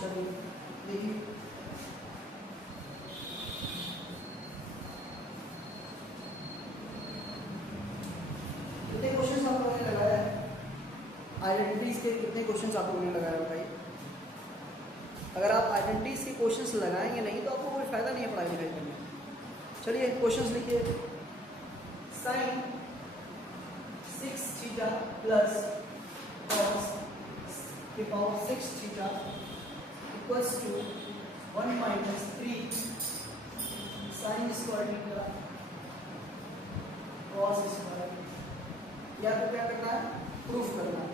चलिए देखिए, कितने क्वेश्चन आप लोगों ने लगाया है? आइडेंटिटीज के कितने क्वेश्चन आप लोगों ने लगाया बताइए। अगर आप आइडेंटिटीज के क्वेश्चंस लगाएंगे नहीं तो आपको कोई फायदा नहीं है पढ़ाई लिखाई करने में। चलिए क्वेश्चंस लिखिए। साइन 6 थीटा प्लस कॉस के power 6 theta equals to 1 minus 3 sine square theta cos square. या तो क्या करना है, प्रूफ करना है।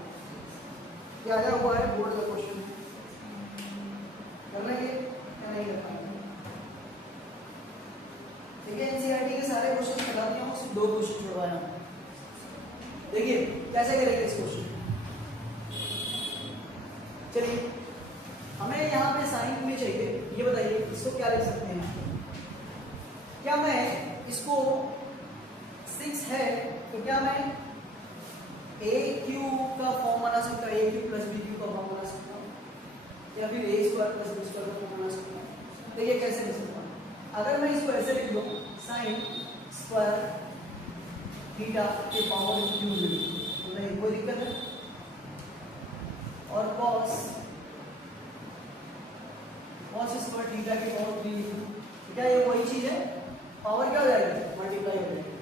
क्या आया हुआ है बोर्ड का क्वेश्चन, करना है या नहीं करना है? ठीक है, एनसीईआरटी के सारे क्वेश्चन बता दिया हूं, सिर्फ 2 क्वेश्चन छुड़वाया हूं। देखिए कैसे करेंगे इस क्वेश्चन। चलिए हमें यहाँ पे साइन में चाहिए, ये बताइए इसको क्या लिख सकते हैं? क्या मैं इसको 6 है तो क्या मैं ए क्यू का फॉर्म बना सकता हूँ, ए क्यू प्लस बी क्यू का फॉर्म बना सकता हूँ, या फिर ए स्क्वायर प्लस बी स्क्वायर का फॉर्म बना सकता हूँ? देखिए कैसे लिख सकता हूँ। अगर मैं इसको ऐसे लिख दूँ, साइन स्क्वायर थीटा के पावर क्यू लिख दूँ तो नहीं कोई दिक्कत है, और कॉस स्क्वायर थीटा के पावर 3 लिख दूँ, क्या ये वही चीज है? पावर क्या हो जाएगी, मल्टीप्लाई हो जाएगी।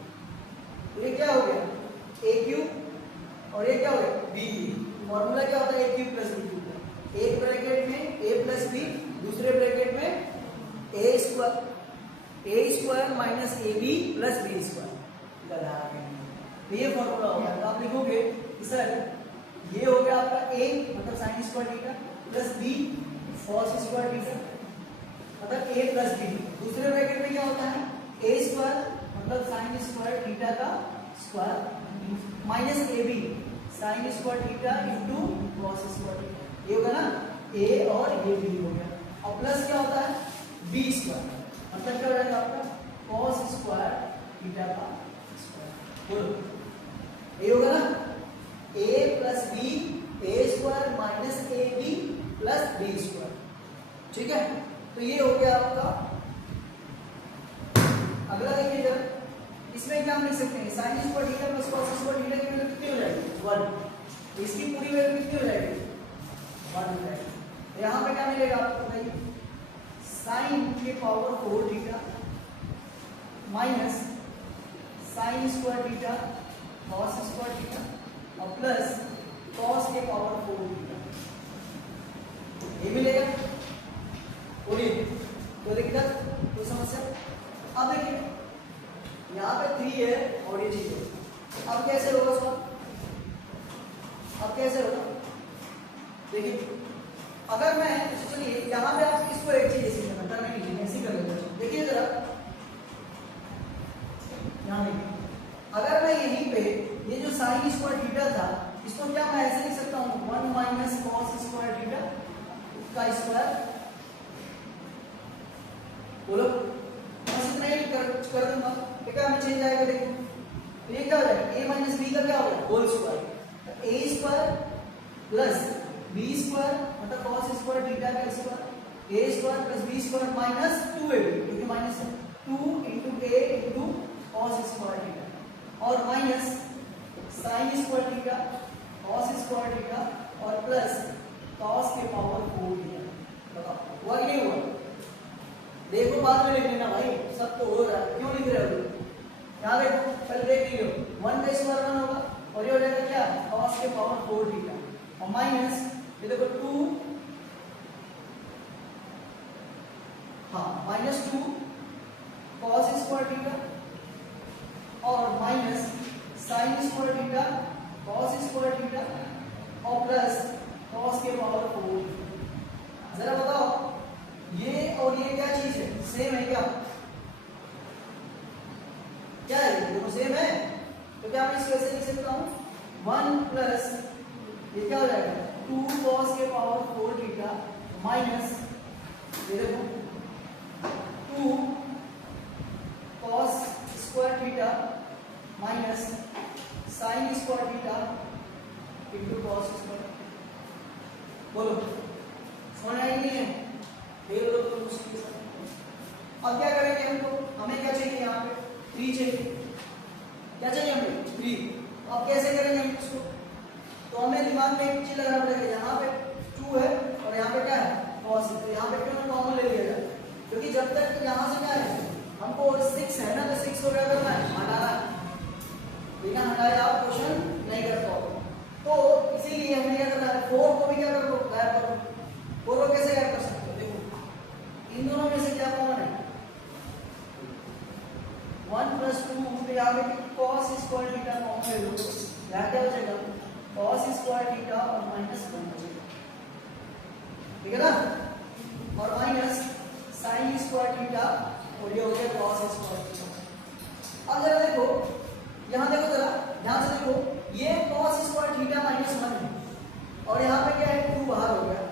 तो ये क्या हो गया, ए क्यू, और ये क्या हो गया, बी क्यू। फॉर्मूला क्या होता है, A cube plus B cube. एक ब्रैकेट में ए प्लस बी, दूसरे ब्रैकेट में A square minus A B plus B square. तो ये फॉर्मूला हो गया। तो आप लिखोगे कि सर ये हो गया आपका ए मतलब sine square theta plus B cos square theta मतलब ए प्लस बी। दूसरे ब्रैकेट में क्या होता है, ए स्क्वायर मतलब साइन स्क्वायर थीटा का स्क्वायर माइनस ए B sine square theta into cos square theta. ये होगा ना, ए और ये बी हो गया, और प्लस क्या होता है, बी स्क्वायर मतलब क्या हो जाएगा आपका कॉस स्क्वायर थीटा का स्क्वायर। बोलो ये होगा ना, a plus b a square minus A B plus B square. ठीक है, तो ये हो गया आपका। अगला देखिए जरा, इसमें क्या हम लिख सकते हैं, sign square theta plus cos square theta की वैल्यू कितनी हो जाएगी, 1। इसकी पूरी वैल्यू कितनी हो जाएगी, 1 हो जाएगी। यहाँ पे क्या मिलेगा आपको बताइए, साइन के power 4 theta minus sine square theta cos square theta और प्लस कॉस के पावर 4 थीटा, ये मिलेगा। बोलिए कोई दिक्कत, कोई समस्या? अब देखिए यहाँ पे 3 है और ये चीज है, अब कैसे होगा उसका, अब कैसे होगा देखिए। अगर मैं चलिए यहाँ पे आप इसको एक चीज ऐसी करना नहीं, ऐसी कर लेते हैं। देखिए जरा यहाँ देखिए, अगर मैं यहीं पे ये जो साइन स्क्वायर थीटा था इसको क्या मैं ऐसे लिख सकता हूँ, 1 माइनस कॉस स्क्वायर थीटा का स्क्वायर। बोलो बस इतना ही कर दूंगा, क्या में चेंज आएगा देखो, तो ये क्या हो जाएगा, ए माइनस बी का क्या हो गया whole square, a square plus B square मतलब कॉस स्क्वायर थीटा का square, a square plus B square minus 2ab क्योंकि minus 2 into a into cos square theta और minus sine square theta cos square theta और plus cos के power 4 theta. बताओ हुआ कि नहीं हुआ? देखो बाद में लिख लेना भाई, सब तो हो रहा है, क्यों लिख रहे हो? यहाँ देखो पहले देख लीजिए, 1 का स्क्वायर 1 होगा और ये हो जाएगा क्या, कॉस के पावर 4 थीटा और माइनस ये देखो 2, हाँ माइनस 2 कॉस स्क्वायर थीटा और minus sine square theta cos square theta और प्लस कॉस के पावर 4। जरा बताओ ये और ये क्या चीज है, सेम है क्या? क्या है, दोनों सेम है, तो क्या मैं इसको ऐसे लिख सकता हूँ 1 प्लस ये क्या हो जाएगा 2 कॉस के पावर 4 थीटा माइनस ये देखो 2 cos square theta minus sine square theta into cos square. बोलो समझ आई नहीं है? अब क्या करेंगे हमको, हमें क्या चाहिए यहाँ पे 3 चाहिए, क्या चाहिए हमें 3। अब कैसे करेंगे हम इसको, तो हमें दिमाग में एक चीज लगाना पड़ेगा, यहाँ पे 2 है और यहाँ पे क्या है cos है, तो यहाँ पे क्यों ना कॉमन ले लिया जाए, क्योंकि जब तक यहाँ से क्या है हमको 6 है ना, तो 6 को क्या करना है हटाना है, बिना हटाए आप क्वेश्चन नहीं कर पाओगे। तो इसीलिए हमें क्या करना है 4 को भी क्या कर लो गायब करो। 4 को कैसे गायब कर सकते हो, देखो इन दोनों में से क्या कॉमन है 1 + 2, तो यहाँ पे cos स्क्वायर थीटा कॉमन ले लो, यहाँ क्या बचेगा cos स्क्वायर थीटा और -1 बचेगा, ठीक है ना, और माइनस sin स्क्वायर थीटा और ये हो गया cos स्क्वायर थीटा। अब जरा देखो यहाँ देखो, जरा ध्यान से देखो, ये cos स्क्वायर थीटा -1 है और यहाँ पे क्या है 2 बाहर हो गया।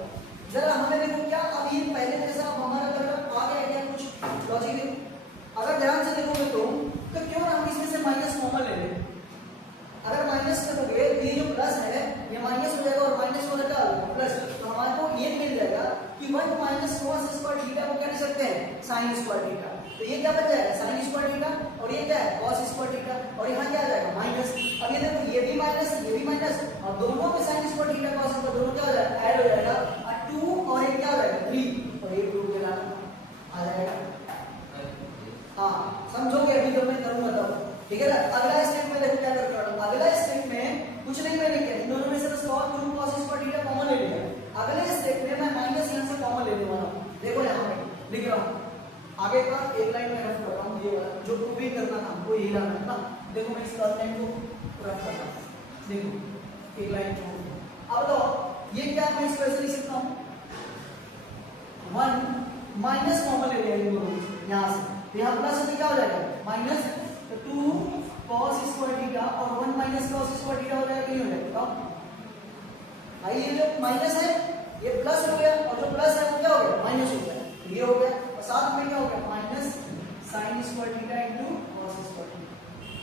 जरा हमें देखो क्या अब ये पहले जैसा हमारा तरफ आ गया क्या कुछ लॉजिक, अगर ध्यान से देखोगे तो क्यों ना हम इसमें से माइनस कॉमन ले लें। अगर माइनस करोगे तो ये जो प्लस है ये माइनस हो जाएगा और माइनस हो जाएगा प्लस, तो हमारे को ये मिल जाएगा कि 1 - cos स्क्वायर थीटा को क्या लिख सकते हैं sin स्क्वायर थीटा, तो ये क्या बच जाएगा sin स्क्वायर थीटा और ये क्या है cos स्क्वायर थीटा, और यहाँ क्या आ जाएगा माइनस। अब ये देखो ये भी माइनस ये भी माइनस और दोनों में sin square theta cos square दोनों क्या हो जाएगा ऐड हो जाएगा, और 2 और ये क्या हो जाएगा 3 और ये प्रूव करना आ जाएगा। हाँ समझोगे अभी तो मैं करूंगा तब, ठीक है ना। अगला स्टेप में देखो क्या करता हूं, अगला स्टेप में कुछ नहीं मैंने किया, इन दोनों में से बस cos स्क्वायर थीटा कॉमन ले लिया। अगले स्टेप में मैं माइनस यहां से कॉमन लेने वाला हूं, देखो यहां पे लिख रहा हूं, आगे का एक लाइन में रफ कर रहा हूं, ये वाला जो प्रूविंग करना था हमको यही लाना है ना। देखो मैं इस लाइन को रफ कर रहा हूं, देखो एक लाइन को। अब तो ये क्या मैं इसको ऐसे लिख सकता हूं 1 माइनस कॉमन ले लिया इन दोनों यहां से, तो यहाँ प्लस से क्या हो जाएगा माइनस, तो 2 cos स्क्वायर थीटा और 1 - cos स्क्वायर थीटा हो जाएगा कि नहीं हो जाएगा भाई, ये जो माइनस है ये प्लस हो गया और जो प्लस है वो क्या हो गया माइनस हो गया, ये हो गया और साथ में क्या हो गया minus sin square theta into cos square theta,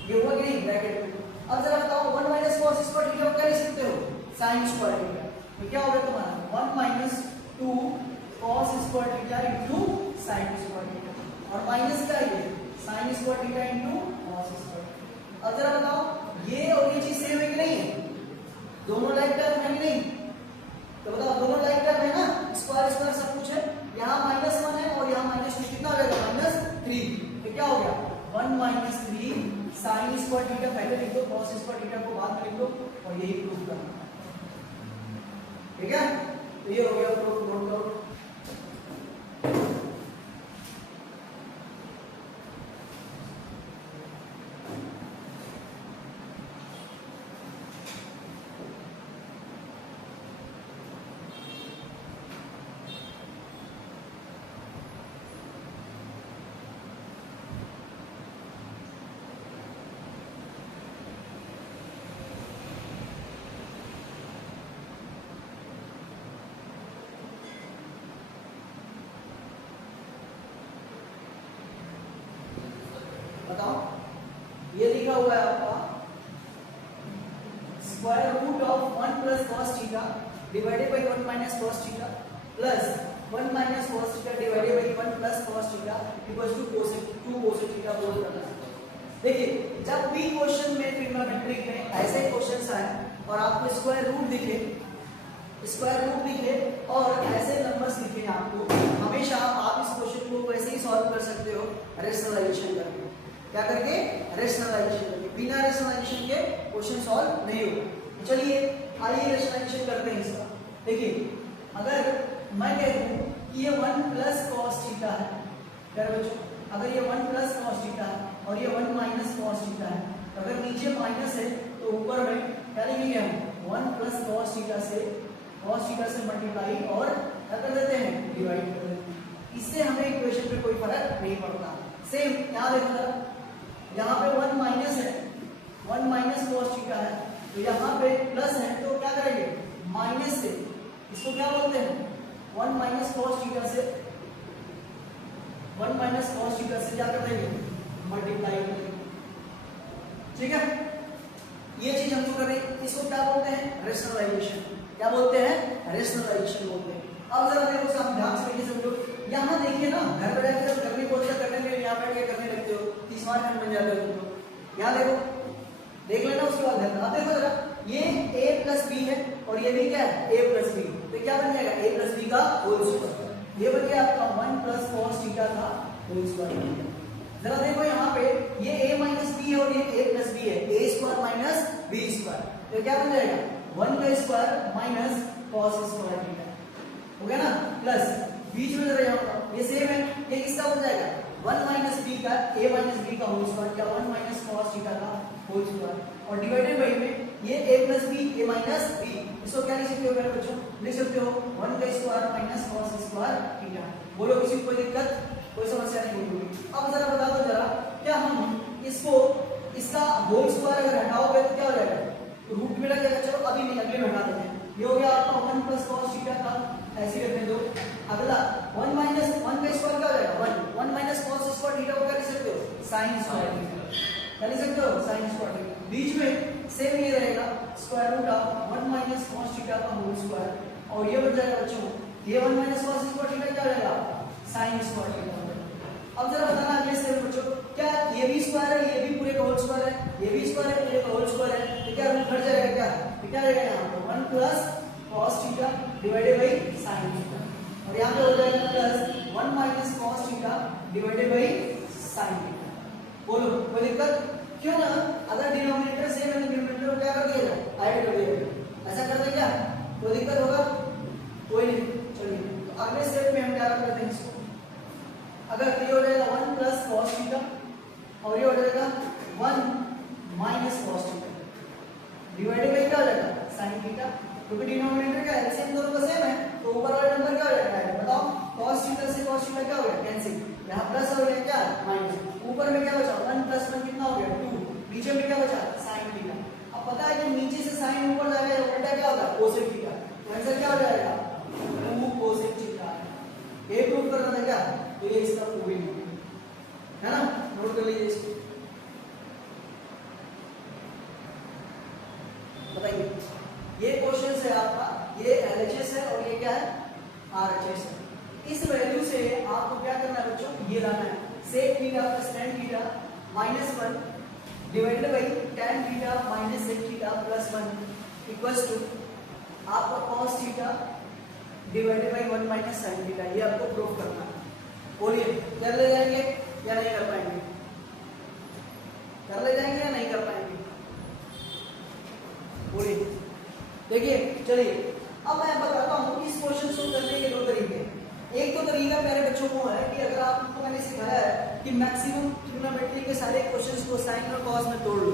ये हुआ कि नहीं ब्रैकेट में। अब जरा बताओ 1 - cos स्क्वायर थीटा को क्या लिख सकते हो sin स्क्वायर थीटा, तो क्या हो गया तुम्हारा 1 - 2 cos square theta into sin square theta और माइनस क्या है sin square theta into cos square. अब जरा बताओ ये और ये चीज सेम है कि नहीं है, दोनों लाइक टर्म है कि नहीं, तो बताओ दोनों लाइक टर्म है ना, स्क्वायर स्क्वायर सब कुछ है, यहाँ -1 है और यहाँ -2, कितना हो जाएगा -3, तो क्या हो गया 1 - 3 sin स्क्वायर थीटा पहले लिख दो, cos स्क्वायर थीटा को बाद में लिख दो और यही प्रूफ करना, ठीक है। तो ये हो गया प्रूफ, नोट करो। बताओ ये लिखा हुआ है आपका square root of 1 + cos theta divided by 1 - cos theta plus 1 - cos theta divided by 1 + cos theta equals to cosec 2 cosec theta बोल करना है। देखिए जब भी क्वेश्चन में ट्रिग्नोमेट्रिक में ऐसे क्वेश्चंस आए और आपको स्क्वायर रूट दिखे और ऐसे नंबर्स दिखे आपको, हमेशा आप इस क्वेश्चन को वैसे ही सॉल्व कर सकते हो रेशनलाइजेशन करके। क्या करके रेशनलाइजेशन करके, बिना रेशनलाइजेशन के क्वेश्चन सॉल्व नहीं होगा। चलिए आइए रेशनलाइजेशन करते हैं इसका। देखिए अगर मैं कह दूं कि ये 1 + cos थीटा है, क्या बच्चों अगर ये 1 + cos थीटा है और ये 1 - cos थीटा है, अगर नीचे माइनस है तो ऊपर में क्या लिखेंगे हम 1 + cos थीटा से मल्टीप्लाई और क्या कर देते हैं डिवाइड कर देते हैं। इससे हमें इक्वेशन पे कोई फर्क नहीं पड़ता। सेम यहाँ देखो जरा, यहाँ पे 1 माइनस है, 1 - cos थीटा है, तो यहाँ पे प्लस है तो क्या करेंगे माइनस से, इसको क्या बोलते हैं 1 - cos थीटा से क्या कर देंगे मल्टीप्लाई कर देंगे, ठीक है। ये चीज हम जो कर रहे हैं इसको क्या बोलते हैं रेशनलाइजेशन, क्या बोलते हैं रेशनलाइजेशन बोलते हैं। अब जरा देखो ध्यान से समझो, यहाँ देखिए ना, घर पे जाके जब करने बोलते करने के लिए यहाँ बैठ के करने लगते हो, 30 मार्क खंड बन जाते हो तुम तो। यहाँ देखो, देख लेना उसके बाद घर। अब देखो जरा, ये a प्लस बी है और ये भी क्या है a प्लस बी, तो क्या बन जाएगा a प्लस बी का होल स्क्वायर। ये बन गया आपका 1 प्लस कॉस थीटा का होल स्क्वायर। जरा देखो यहाँ पे ये a माइनस बी है और ये a प्लस बी है, a square minus B square, तो क्या बन जाएगा 1 का square minus cos square theta, हो गया ना, प्लस बीच में जरा यहाँ ये सेम है, ये किसका बन जाएगा 1 माइनस बी का a माइनस बी का होल स्क्वायर, क्या 1 माइनस कॉस थीटा का होल स्क्वायर, और डिवाइडेड बाई में ये a plus B a minus B, इसको क्या लिख सकते हो मेरे बच्चों, लिख सकते हो 1 का square minus cos square theta. बोलो किसी को कोई दिक्कत, कोई समस्या नहीं होगी। अब जरा बता दो जरा, क्या हम इसको इसका होल स्क्वायर अगर हटाओगे तो क्या हो जाएगा, रूट में लग जाएगा। चलो अभी नहीं, अगले में हटा देते हैं। ये हो गया आपका 1 प्लस कॉस थीटा का, ऐसे करने दो। अगला 1 माइनस 1 का स्क्वायर क्या हो जाएगा 1 माइनस कॉस स्क्वायर थीटा को क्या लिख सकते हो साइन स्क्वायर थीटा, क्या लिख सकते हो साइन स्क्वायर थीटा। बीच में सेम ये रहेगा square root of 1 minus cos theta का होल स्क्वायर, और ये बन जाएगा बच्चों ये 1 माइनस कॉस स्क्वायर थीटा क्या हो जाएगा साइन स्क्वायर थीटा। अब जरा बताना अगले स्टेप बच्चों, क्या ये भी स्क्वायर है, ये भी पूरे का होल स्क्वायर है, ये भी स्क्वायर है, पूरे का होल स्क्वायर है, तो क्या रूट घट जाएगा, क्या क्या रहेगा यहाँ पे 1 plus cos theta divided by sine theta, और यहाँ पे हो जाएगा plus 1 minus cos theta divided by sine theta. बोलो कोई दिक्कत, क्यों ना, अगर डिनोमिनेटर सेम है तो न्यूमरेटर को क्या कर दिया जाए ऐड कर दिया जाए, ऐसा करते क्या, कोई दिक्कत होगा, कोई नहीं। चलिए तो अगले स्टेप में हम क्या करते हैं इसको, अगर ये हो जाएगा 1 प्लस कॉस थीटा और ये हो जाएगा 1 minus cos theta divided by क्या हो जाएगा साइन थीटा, क्योंकि डिनोमिनेटर का एलसीएम दोनों का सेम है, तो ऊपर वाला नंबर क्या हो जाएगा, बताओ कॉस थीटा से कॉस थीटा क्या हो गया कैंसिल, यहाँ प्लस हो गया क्या माइनस, ऊपर में क्या बचा 1 प्लस 1 कितना हो गया 2, नीचे में क्या बचा साइन थीटा। अब पता है कि नीचे से साइन ऊपर जाएगा उल्टा क्या होगा कोसेक थीटा, तो आंसर क्या हो जाएगा 2 कोसेक थीटा। ये प्रूव करना था क्या, तो ये इसका प्रूविंग है ना, नोट कर लीजिए इसको। बताइए ये क्वेश्चन है आपका, ये एलएचएस है और ये क्या है आरएचएस है। इस वैल्यू से आपको क्या करना है बच्चों, ये लाना है sec theta plus tan theta minus 1 divided by tan theta minus sec theta plus 1 equals to आपका cos theta divided by 1 minus sin theta. ये आपको प्रूव करना है। बोलिए कर ले जाएंगे या नहीं कर पाएंगे, कर ले जाएंगे या नहीं कर पाएंगे, बोलिए। देखिए चलिए अब मैं बताता हूँ इस क्वेश्चन को करने के दो तरीके। एक तो तरीका मेरे बच्चों को है कि अगर आपको मैंने सिखाया है कि मैक्सिमम ट्रिग्नोमेट्री के सारे क्वेश्चंस को साइन और कॉस में तोड़ लो,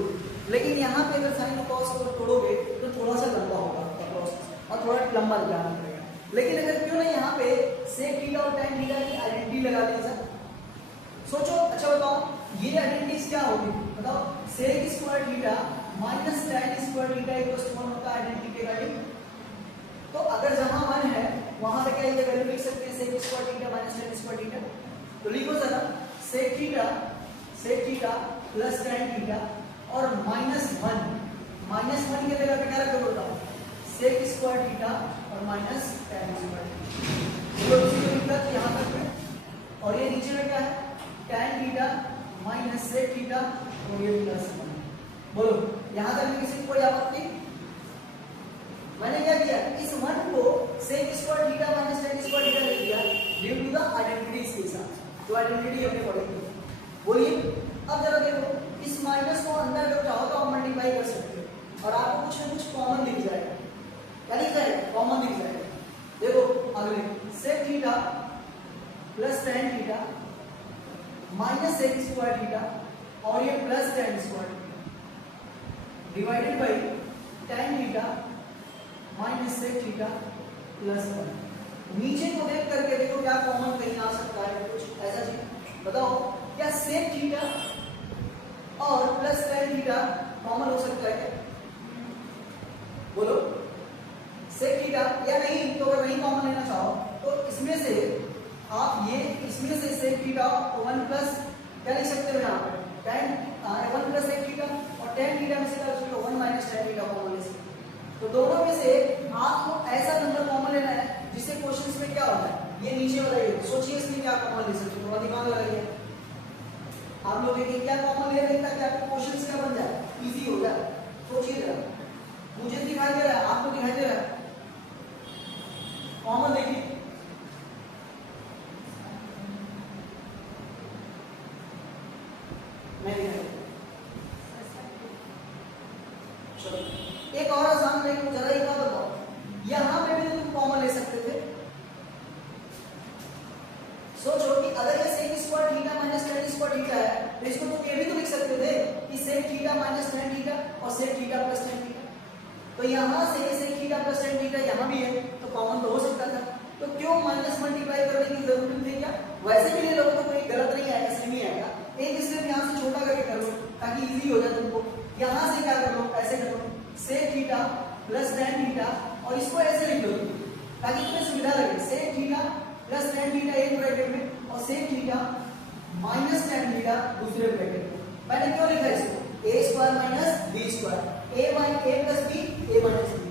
लेकिन यहाँ पे अगर साइन और कॉस को तोड़ोगे तो थोड़ा सा लंबा होगा आपका प्रोसेस और थोड़ा लंबा जाना पड़ेगा। लेकिन अगर क्यों ना यहाँ पे सेक थीटा और tan थीटा की आइडेंटिटी लगा दें सर, सोचो। अच्छा बताओ ये आइडेंटिटीज क्या होगी, बताओ sec square theta minus tan square theta equals to 1 होता है आइडेंटिटी के अकॉर्डिंग। तो अगर जहां 1 है वहां पे क्या ये वैल्यू लिख सकते हैं sec square theta minus tan square theta, तो लिखो जरा sec theta plus tan theta और माइनस 1 के जगह पे क्या रखोगे बताओ सेक स्क्वायर थीटा और माइनस tan स्क्वायर थीटा। तो किसी को दिक्कत यहां तक में, और ये नीचे में क्या है tan theta minus sec theta और ये प्लस 1। बोलो यहां तक में किसी को कोई आपत्ति? मैंने क्या किया इस 1 को sec square theta minus tan square theta लिख दिया ड्यू टू द आइडेंटिटीज के साथ, जो आइडेंटिटी हमने पढ़ी थी। बोलिए अब जरा देखो इस माइनस को अंदर जब चाहो तो आप मल्टीप्लाई कर सकते हो और आपको कुछ ना कुछ कॉमन दिख जाएगा। क्या दिख जाएगा? कॉमन दिख जाएगा। देखो अगले sec theta plus tan theta minus sec square theta और ये plus tan square theta divided by tan theta minus sec theta plus 1। नीचे को देख करके देखो क्या कॉमन कहीं आ सकता है, कुछ ऐसा चीज बताओ। क्या सेक थीटा और प्लस tan थीटा कॉमन हो सकता है? बोलो सेक थीटा या नहीं? तो अगर नहीं कॉमन लेना चाहो तो इसमें से आप ये इसमें से सेक थीटा 1 प्लस क्या लिख सकते हो यहाँ पे tan 1 प्लस सेक थीटा और tan थीटा में से क्या लिख सकते हो 1 माइनस tan थीटा कॉमन ले सकते हो। तो दोनों में से आपको ऐसा नंबर कॉमन लेना है जिससे क्वेश्चंस में क्या होता है ये नीचे वाला ये, सोचिए इसमें क्या कॉमन ले सकते हो, थोड़ा दिमाग लगाइए। आप लोग देखिए क्या कॉमन ले रहे हैं ताकि आपके क्वेश्चंस क्या बन जाए, इजी हो जाए। सोचिए जरा, मुझे दिखाई दे रहा है, आपको दिखाई दे रहा है? कॉमन देखिए, मैं दिखाई, चलो एक और आसान देखो जरा, एक और बताओ, यहां पे भी तुम कॉमन ले सकते थे। सोचो कि अगर ये sec square theta minus tan square theta है, तो इसको तुम ये भी तो लिख सकते थे कि sec theta minus tan theta और sec theta plus tan theta. तो यहाँ से sec theta plus tan theta यहाँ भी है, तो कॉमन तो हो सकता था। तो क्यों माइनस मल्टीप्लाई करने की जरूरत थी क्या? वैसे भी ये लोग तो कोई गलत नहीं आएगा, सेम ही आएगा। एक स्टेप यहाँ से छोटा करके कर लो ताकि इजी हो जाए तुमको। यहाँ से क्या कर लो, ऐसे कर लो, sec theta plus tan theta, और इसको ऐसे लिख लो ताकि तुम्हें सुविधा लगे। sec theta plus tan theta एक ब्रैकेट में और sec theta minus tan theta दूसरे ब्रैकेट में। मैंने क्यों लिखा इसको? a square minus b square, a plus b, a minus b।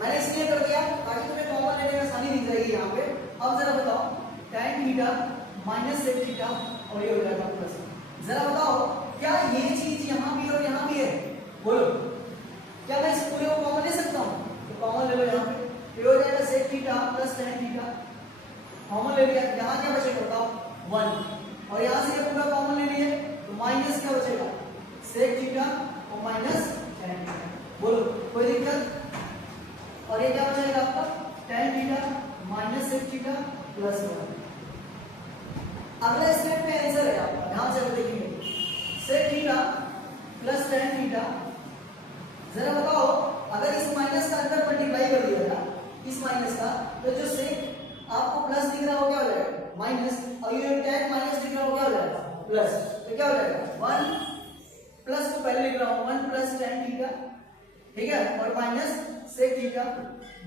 मैंने इसलिए कर दिया ताकि तुम्हें कॉमन लेने में आसानी दिख जाएगी यहाँ पे। अब जरा बताओ, tan theta minus sec theta और ये हो जाएगा प्लस। जरा बताओ क्या ये चीज यहाँ भी और यहाँ भी है? बोलो, क्या मैं इस पूरे को कॉमन ले सकता हूँ? तो कॉमन ले लो यहाँ पे, ये हो जाएगा sec theta plus tan theta, common ले लिया। यहाँ क्या बचेगा बताओ? 1। और यहाँ से ये पूरा कॉमन ले लिए तो माइनस क्या बचेगा? sec थीटा और माइनस tan थीटा। बोलो कोई दिक्कत? और ये क्या बचेगा आपका? tan theta minus sec theta plus 1। अगला स्टेप में आंसर है आपका, ध्यान से देखेंगे। sec theta plus tan theta, जरा बताओ अगर इस माइनस का अंदर मल्टीप्लाई कर दिया था इस माइनस का, तो जो sec आपको प्लस दिख रहा हो क्या हो जाएगा? माइनस, और ये tan माइनस दिख रहा हो क्या हो जाएगा? प्लस। तो क्या हो जाएगा? 1 प्लस, तो पहले लिख रहा हूं 1 प्लस tan थीटा, ठीक है, और minus sec theta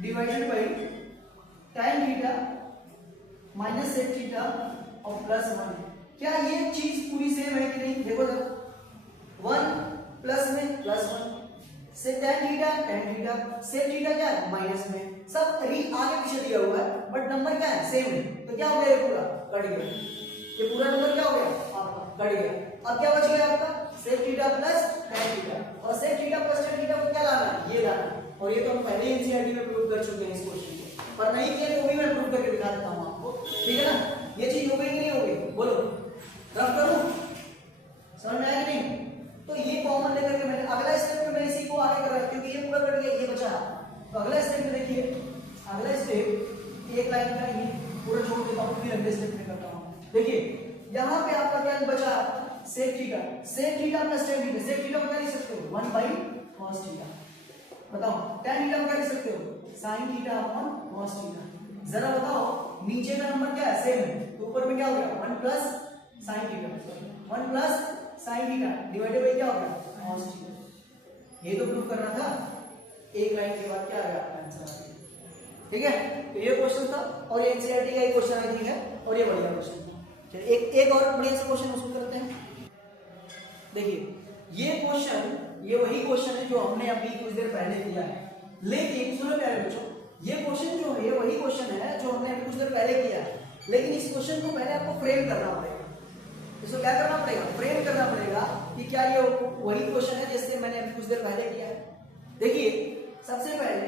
divided bye tan theta minus sec theta और प्लस 1। क्या ये चीज पूरी सेम है कि नहीं? देखो जरा, 1 प्लस में प्लस 1, से tan थीटा sec थीटा क्या है? माइनस में। सब री आगे पीछे दिया हुआ है बट नंबर क्या है? सेम है। तो क्या हो गया? ये पूरा कट गया, ये पूरा नंबर क्या हो गया आपका? कट गया। अब क्या बच गया आपका? sec theta plus tan theta, और sec theta plus tan theta को क्या लाना है? ये लाना है। और ये तो हम पहले एनसीईआरटी में प्रूव कर चुके हैं इस क्वेश्चन को, पर नहीं किया तो भी मैं प्रूव करके दिखा देता हूं आपको, ठीक है ना? ये चीज हो गई कि नहीं हो गई? बोलो, रफ करूं? समझ में आया कि नहीं? तो ये कॉमन लेकर के मैंने अगला स्टेप में मैं इसी को आगे कर रहा हूं क्योंकि ये पूरा कट गया, ये बचा। तो अगला स्टेप में देखिए, अगला स्टेप एक लाइन का ये पूरा छोड़ देता हूं, फिर अगले स्टेप में करता हूं। देखिए यहां पे आपका क्या बचा? sec theta plus tan theta. sec theta को क्या लिख सकते हो? 1 बाई cos थीटा। बताओ tan थीटा को क्या लिख सकते हो? sin theta upon cos theta. जरा बताओ नीचे का नंबर क्या है? सेम है, तो ऊपर में क्या हो गया? 1 plus sin theta, 1 plus sin theta divided bye क्या हो गया? cos theta. ये तो प्रूफ करना था। एक लाइन के बाद क्या आ गया आपका आंसर? ठीक है, तो ये क्वेश्चन था और ये एनसीईआरटी का ही क्वेश्चन आई थिंक है, और ये बढ़िया क्वेश्चन था। चलिए एक और बढ़िया सा क्वेश्चन उसको करते हैं। देखिए ये क्वेश्चन, ये वही क्वेश्चन है जो हमने अभी कुछ देर पहले किया है, लेकिन सुनो प्यारे बच्चों, ये क्वेश्चन जो है वही क्वेश्चन है जो हमने कुछ देर पहले किया है, लेकिन इस क्वेश्चन को पहले आपको फ्रेम करना पड़ेगा। इसको क्या करना पड़ेगा? फ्रेम करना पड़ेगा कि क्या ये वही क्वेश्चन है जैसे मैंने अभी कुछ देर पहले किया है। देखिए सबसे पहले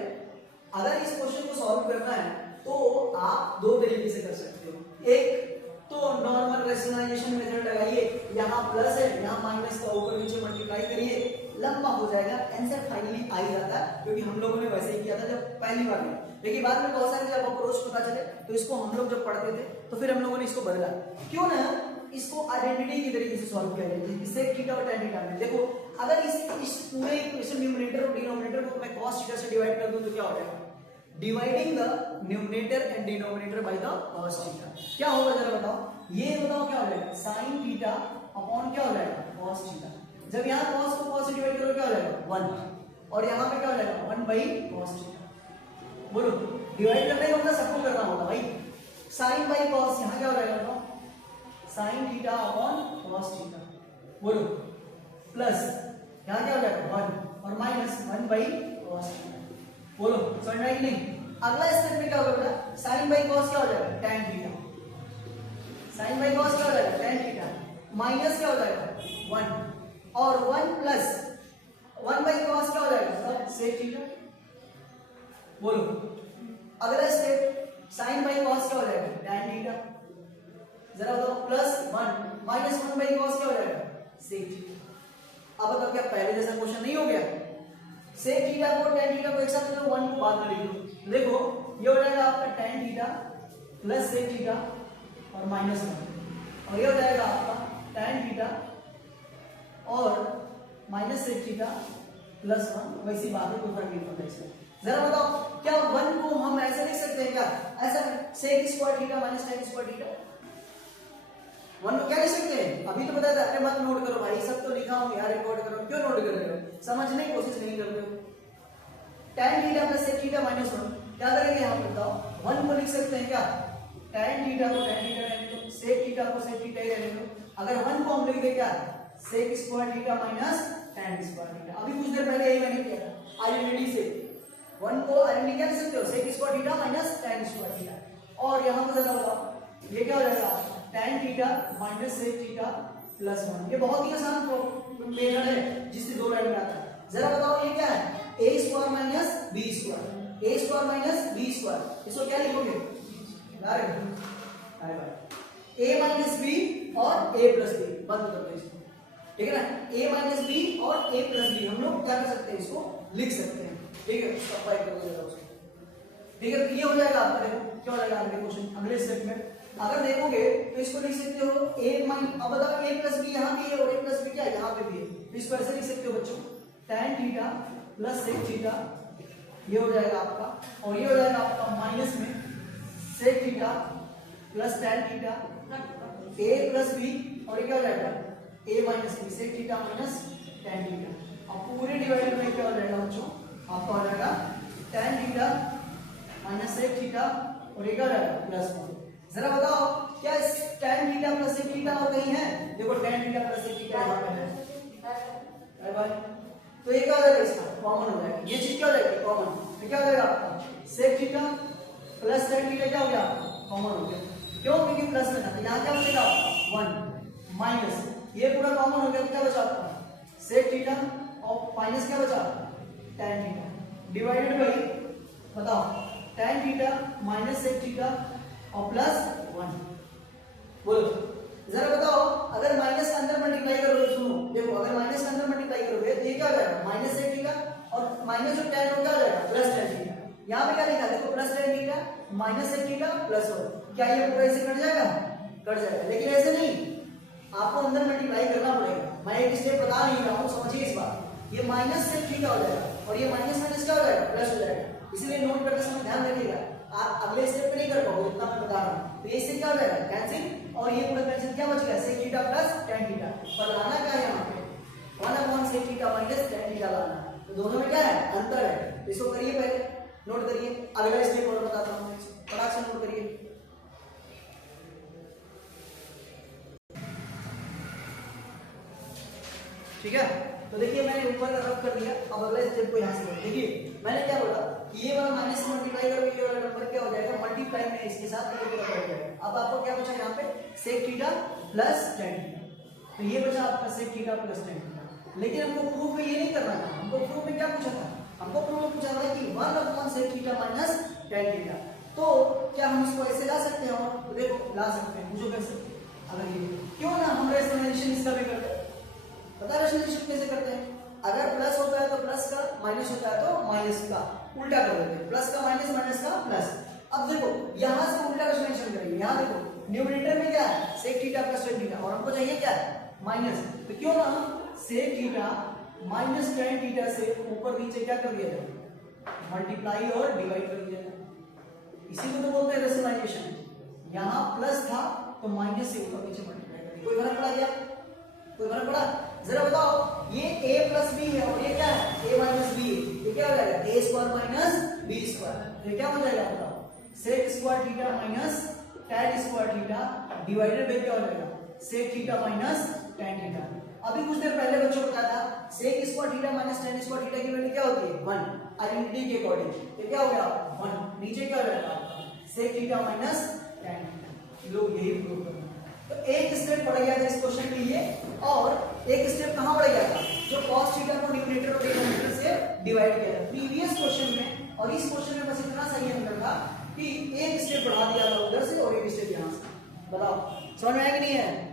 अगर इस क्वेश्चन को सॉल्व करना है तो आप दो तरीके से कर सकते हो। एक तो नॉर्मल रैशनलाइजेशन मेथड लगाइए, यहाँ प्लस है यहाँ माइनस का ऊपर नीचे मल्टीप्लाई करिए, लंबा हो जाएगा, आंसर फाइनली आ ही जाता है, क्योंकि हम लोगों ने वैसे ही किया था जब पहली बार में। लेकिन बाद में बहुत सारे जब अप्रोच पता चले तो इसको हम लोग जब पढ़ते थे तो फिर हम लोगों ने इसको बदला, क्यों ना इसको आइडेंटिटी की तरीके से सॉल्व किया जाए, sec थीटा और tan थीटा में। देखो अगर इस पूरे इक्वेशन न्यूमरेटर और डिनोमिनेटर को मैं cos थीटा से डिवाइड कर दूं तो क्या हो जाएगा? Dividing the numerator and denominator by the cos theta. क्या होगा जरा बताओ? ये बताओ क्या हो जाएगा? sin थीटा अपॉन क्या हो जाएगा? cos theta. जब यहाँ cos को cos से डिवाइड करो क्या हो जाएगा? 1, और यहाँ पे क्या हो जाएगा? 1 बाई cos थीटा। बोलो डिवाइड करने का मतलब सबको करना होगा भाई। sin बाई cos, यहाँ क्या हो जाएगा बताओ? sin theta upon cos theta. बोलो प्लस यहाँ क्या हो जाएगा? 1 और माइनस 1 बाई cos थीटा। बोलो समझ में आई कि नहीं? अगला स्टेप में क्या होगा बेटा? साइन बाई कॉस क्या हो जाएगा tan theta, sine by cos क्या हो जाएगा tan थीटा, माइनस क्या हो जाएगा 1 और 1 प्लस 1 बाई कॉस क्या हो जाएगा sec थीटा। बोलो अगला स्टेप साइन बाई कॉस क्या हो जाएगा tan थीटा, जरा बताओ प्लस 1 माइनस 1 बाई कॉस क्या हो जाएगा sec थीटा। अब बताओ क्या पहले जैसा क्वेश्चन नहीं हो गया, sec थीटा को tan थीटा को एक साथ लो 1 को बाद में लिख लो। देखो ये हो जाएगा आपका tan theta plus sec theta और माइनस 1 और ये हो जाएगा आपका tan थीटा और माइनस sec थीटा प्लस 1। वैसी बात है, कोई फर्क नहीं पड़ता इसमें। जरा बताओ क्या 1 को हम ऐसे लिख सकते हैं क्या, ऐसा sec square theta minus tan square theta, 1 को क्या लिख सकते हैं। अभी तो बताया था अरे मत नोट करो भाई, सब तो लिखा हूं यार, रिकॉर्ड करो, क्यों नोट कर रहे हो, समझने की कोशिश नहीं कर रहे हो। tan theta plus sec theta minus 1 क्या करेंगे यहाँ पे बताओ, 1 को लिख सकते हैं क्या tan थीटा को tan थीटा रहने दो, sec थीटा को sec थीटा ही रहने दो। अगर 1 को हम लिख दे क्या sec square theta minus tan square theta. अभी कुछ देर पहले यही मैंने किया था आइडेंटिटी से, 1 को आइडेंटिटी क्या लिख सकते हो sec square theta minus tan square theta. और यहाँ पर जरा बताओ ये क्या हो जाएगा tan theta minus sec theta plus 1। ये बहुत ही आसान मेथड है जिससे दो लाइन में आता है। जरा बताओ ये क्या है a square minus b square, a square minus b square, इसको क्या लिखोगे अरे भाई a माइनस b और a प्लस b, बंद कर दो इसको, ठीक है ना। a माइनस b और a प्लस b हम लोग क्या कर सकते हैं, इसको लिख सकते हैं, ठीक है। सब्ट्रैक्ट कर दो उसको, ठीक है। तो ये हो जाएगा आपका, देखो क्या हो जाएगा अगले क्वेश्चन अगले स्टेप में। अगर देखोगे तो इसको लिख सकते हो a माइनस, अब बताओ a प्लस b यहाँ भी है और a प्लस b क्या है यहाँ पे भी है, तो इसको ऐसे लिख सकते हो बच्चों tan theta plus sec theta, ये हो जाएगा आपका, और ये हो जाएगा आपका माइनस में sec theta plus tan theta a plus b, और ये क्या हो जाएगा a minus b sec theta minus tan theta. अब पूरे डिवाइडेड में क्या हो जाएगा बच्चों, आपका हो जाएगा tan theta minus sec theta और ये क्या हो जाएगा प्लस 1। जरा बताओ क्या tan theta plus sec theta और कहीं है, देखो tan theta plus sec theta यहाँ पे है भाई, तो ये क्या हो जाएगा इसका कॉमन हो जाएगा, ये चीज क्या हो जाएगी कॉमन, तो क्या हो जाएगा आपका sec theta plus tan theta क्या हो गया कॉमन हो गया, क्यों क्योंकि प्लस में था, तो यहाँ क्या बचेगा आपका 1 माइनस ये पूरा कॉमन हो गया, तो क्या बचा आपका sec थीटा और माइनस क्या बचा tan थीटा डिवाइडेड बाई बताओ tan theta minus sec theta और प्लस 1। बोलो जरा बताओ अगर माइनस के अंदर मल्टीप्लाई करोगे, सुनो देखो अगर माइनस के अंदर मल्टीप्लाई करोगे तो ये क्या हो जाएगा माइनस sec थीटा और माइनस जो tan हो क्या हो जाएगा प्लस tan थीटा। यहाँ पे क्या लिखा देखो plus tan theta minus sec theta plus 1, क्या ये पूरा ऐसे कट जाएगा, कट जाएगा, लेकिन ऐसे नहीं, आपको अंदर मल्टीप्लाई करना पड़ेगा। मैं एक स्टेप बता नहीं रहा हूँ, समझिए इस बात, ये माइनस sec थीटा हो जाएगा और ये माइनस माइनस क्या हो जाएगा प्लस हो जाएगा, इसलिए नोट करते समय ध्यान रखिएगा, आप अगले स्टेप पे नहीं कर पाओगे इतना मैं बता रहा हूँ। तो ये इससे क्या हो जाएगा कैंसिल, और ये पूरा कैंसिल क्या बच गया sec theta plus tan theta, पर लाना क्या है यहाँ पे 1/sec theta minus tan theta लाना, तो दोनों में क्या है अंतर है, तो इसको करिए पहले नोट करिए, अगला स्टेप और बताता हूँ, फटाक से नोट करिए। ठीक है, तो देखिए मैंने ऊपर रब कर दिया, अब अगले स्टेप को यहाँ से करो। देखिए मैंने क्या बोला कि ये वाला माइनस से मल्टीप्लाई करोगे, ये वाला नंबर क्या हो जाएगा मल्टीप्लाई में इसके साथ ये पूरा हो जाएगा। अब आपको क्या बचा यहाँ पे sec theta plus tan theta, तो ये बचा आपका sec theta plus tan theta. लेकिन हमको प्रूफ में ये नहीं करना था, हमको प्रूफ में क्या पूछा था, हमको प्रूफ में पूछा था कि 1/sec theta minus tan theta. तो क्या हम इसको ऐसे ला सकते हैं, और तो देखो ला सकते हैं, पूछो कैसे, अगर ये क्यों ना हम रेशनलाइजेशन इसका भी करते हैं, पता है रेशनलाइजेशन कैसे करते हैं, अगर प्लस होता है तो प्लस का, माइनस होता है तो माइनस का, उल्टा कर देते हैं, प्लस का माइनस माइनस का प्लस। अब देखो यहाँ से उल्टा रेशनलाइजेशन करेंगे, यहाँ देखो न्यूमरेटर में क्या है sec theta plus tan theta और हमको चाहिए क्या है माइनस, तो क्यों ना sec theta minus tan theta से ऊपर नीचे क्या कर दिया जाए मल्टीप्लाई और डिवाइड कर दिया जाए, इसी को तो बोलते हैं रेशनलाइजेशन। यहाँ प्लस था तो माइनस से ऊपर नीचे मल्टीप्लाई कर दिया, कोई फर्क पड़ा क्या, कोई फर्क पड़ा। जरा बताओ ये a प्लस b है और ये क्या है a माइनस b है, ये क्या हो जाएगा a square minus b square, ये क्या हो जाएगा बताओ sec square theta minus tan square theta divided bye क्या हो जाएगा sec theta minus tan theta. अभी कुछ देर पहले बच्चों को बताया था sec square theta minus tan square theta की वैल्यू क्या होती है 1 आइडेंटिटी के अकॉर्डिंग, ये क्या हो गया 1, नीचे क्या हो जाएगा sec theta minus tan theta. लोग यही प्रूव करना। तो एक स्टेप बढ़ गया था इस क्वेश्चन के लिए, और एक स्टेप कहां बढ़ गया था, जो cos थीटा को न्यूमरेटर और डिनोमिनेटर से डिवाइड किया था प्रीवियस क्वेश्चन में, और इस क्वेश्चन में बस इतना सही अंतर था कि एक स्टेप बढ़ा दिया था उधर से और एक स्टेप यहां से। बताओ समझ में आया कि नहीं है?